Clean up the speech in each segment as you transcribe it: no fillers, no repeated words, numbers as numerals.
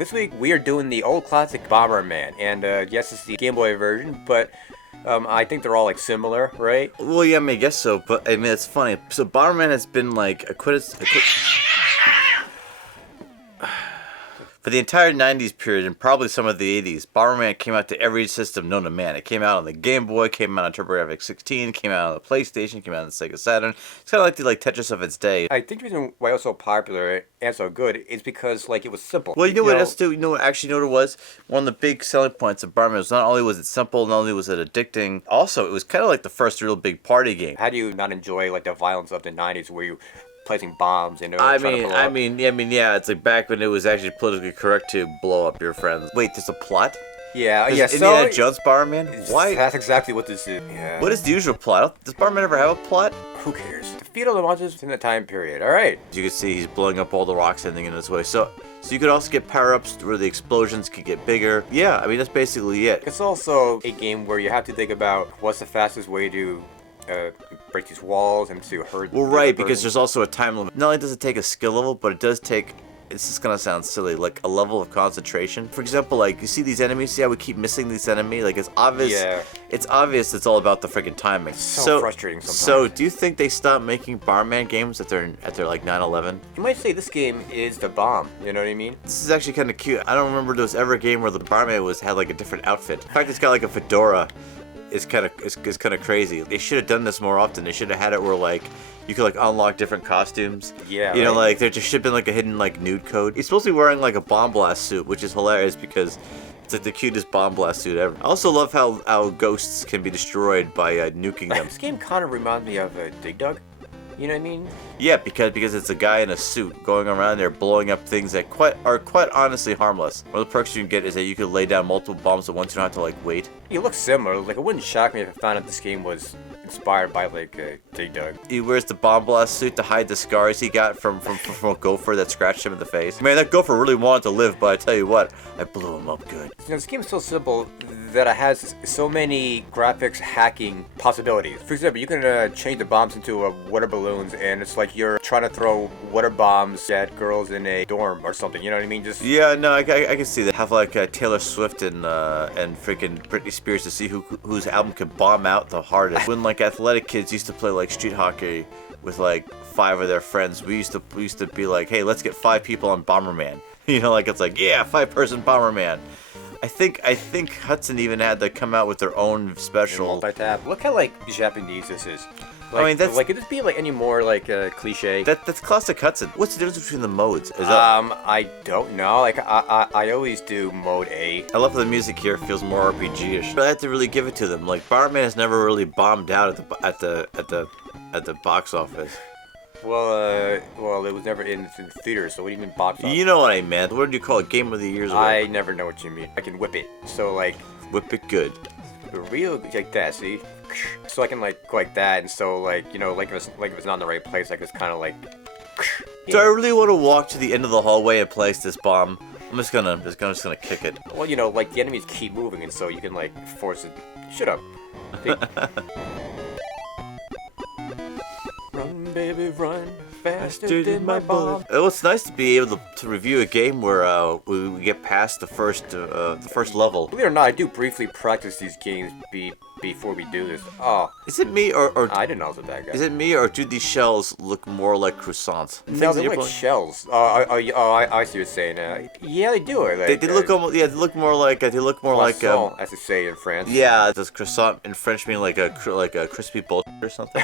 This week we are doing the old classic Bomberman, and yes, it's the Game Boy version, but I think they're all like similar, right? Well, yeah, I mean, I guess so, but I mean, it's funny. So Bomberman has been like for the entire 90s period and probably some of the 80s, Bomberman came out to every system known to man. It came out on the Game Boy, came out on TurboGrafx 16, came out on the PlayStation, came out on the Sega Saturn. It's kind of like the Tetris of its day. I think the reason why it was so popular and so good is because like it was simple. Well, you know what else too? You know what it was? One of the big selling points of Bomberman was not only was it simple, not only was it addicting, also it was kind of like the first real big party game. How do you not enjoy like the violence of the 90s where you placing bombs and I mean, yeah, it's like back when it was actually politically correct to blow up your friends. Wait, there's a plot? Yeah, Indiana Jones Bomberman? Why? That's exactly what this is. Yeah. What is the usual plot? Does Bomberman ever have a plot? Who cares? Defeat all the monsters in the time period. All right. As you can see, he's blowing up all the rocks ending in this way. So you could also get power-ups where the explosions could get bigger. Yeah, I mean, that's basically it. It's also a game where you have to think about what's the fastest way to break these walls and to hurt. Well, right, because there's also a time limit. Not only does it take a skill level, but it does take, it's just gonna sound silly, like a level of concentration. For example, like you see these enemies, see how we keep missing this enemy? Like it's obvious. Yeah. It's obvious. It's all about the freaking timing. So frustrating sometimes. So do you think they stopped making Bomberman games at their like 9/11? You might say this game is the bomb. You know what I mean? This is actually kind of cute. I don't remember there was ever a game where the Bomberman had like a different outfit. In fact, it's got like a fedora. It's kind of crazy. They should have done this more often. They should have had it where like you could like unlock different costumes. Yeah. You know, like there just should have been like a hidden like nude code. He's supposed to be wearing like a Bomb Blast suit, which is hilarious because it's like the cutest Bomb Blast suit ever. I also love how ghosts can be destroyed by nuking them. This game kind of reminds me of Dig Dug. You know what I mean? Yeah, because it's a guy in a suit going around there blowing up things that are quite honestly harmless. One of the perks you can get is that you could lay down multiple bombs at once. You don't have to like wait. It looks similar. Like it wouldn't shock me if I found out this game was inspired by like Dig Dug. He wears the Bomb Blast suit to hide the scars he got from a gopher that scratched him in the face. Man, that gopher really wanted to live, but I tell you what, I blew him up good. You know, this game is so simple that it has so many graphics hacking possibilities. For example, you can change the bombs into water balloons, and it's like you're trying to throw water bombs at girls in a dorm or something. You know what I mean? Just yeah, no, I can see that. Have like Taylor Swift and freaking Britney Spears to see whose album can bomb out the hardest. When like athletic kids used to play like street hockey with like 5 of their friends, we used to be like, hey, let's get 5 people on Bomberman. You know, like it's like, yeah, 5-person Bomberman. I think Hudson even had to come out with their own special multi-tap. Look how like Japanese this is. Like, I mean, that's like could this be like any more like cliche? That's classic Hudson. What's the difference between the modes? I don't know. Like I always do mode A. I love the music here. It feels more RPG-ish. But I have to really give it to them. Like Bomberman has never really bombed out at the box office. Well, it was never in theaters, so what do you mean box office? You know what I meant. What did you call it? Game of the Year's? I never know what you mean. I can whip it. So, like... Whip it good. Real, like that, see? So I can, like, go like that, and so, like, you know, like if it's not in the right place, like, it's kind of like... Do I really want to walk to the end of the hallway and place this bomb? I'm just gonna kick it. Well, you know, like, the enemies keep moving, and so you can, like, force it... Shut up. Run, baby, run faster than my bomb. It's nice to be able to review a game where we get past the first level. Believe it or not, I do briefly practice these games before we do this. Oh. Is it me or I didn't know I was a bad guy. Is it me or do these shells look more like croissants? No, they look like shells. I see what you're saying. Yeah, they do. Like, they look almost. Yeah, they look more like. They look more like. As they say in France. Yeah, does croissant in French mean like a crispy bullshit or something?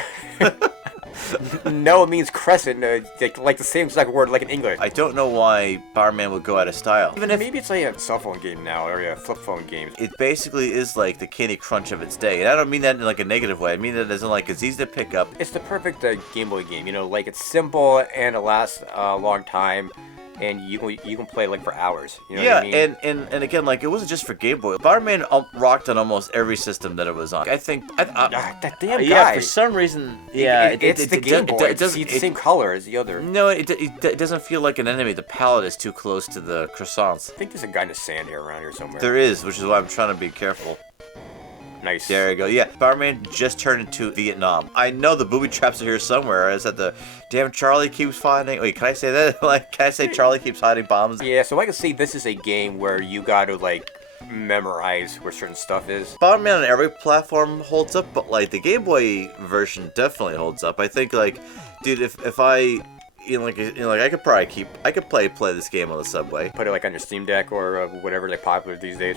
No, it means crescent, like the same exact word like in English. I don't know why Bomberman would go out of style. Even if maybe it's like a cell phone game now, or a flip phone game. It basically is like the Candy Crunch of its day. And I don't mean that in like a negative way. I mean that as in like it's easy to pick up. It's the perfect Game Boy game, you know, like it's simple and it lasts a long time. And you can play like for hours. You know what I mean? and again, like it wasn't just for Game Boy. Bomberman rocked on almost every system that it was on. I think. That damn guy. Yeah, for some reason. Yeah, it's the Game Boy. It's the same color as the other. No, it doesn't feel like an enemy. The palette is too close to the croissants. I think there's a guy in the sand here around here somewhere. There is, which is why I'm trying to be careful. Nice. There you go. Yeah, Bomberman just turned into Vietnam. I know the booby traps are here somewhere. I said the damn Charlie keeps finding. Wait, can I say that? Like, can I say Charlie keeps hiding bombs? Yeah, so I can see this is a game where you gotta, like, memorize where certain stuff is. Bomberman on every platform holds up, but like the Game Boy version definitely holds up. I think like, dude, if I I could play this game on the subway. Put it like on your Steam Deck or whatever, like popular these days.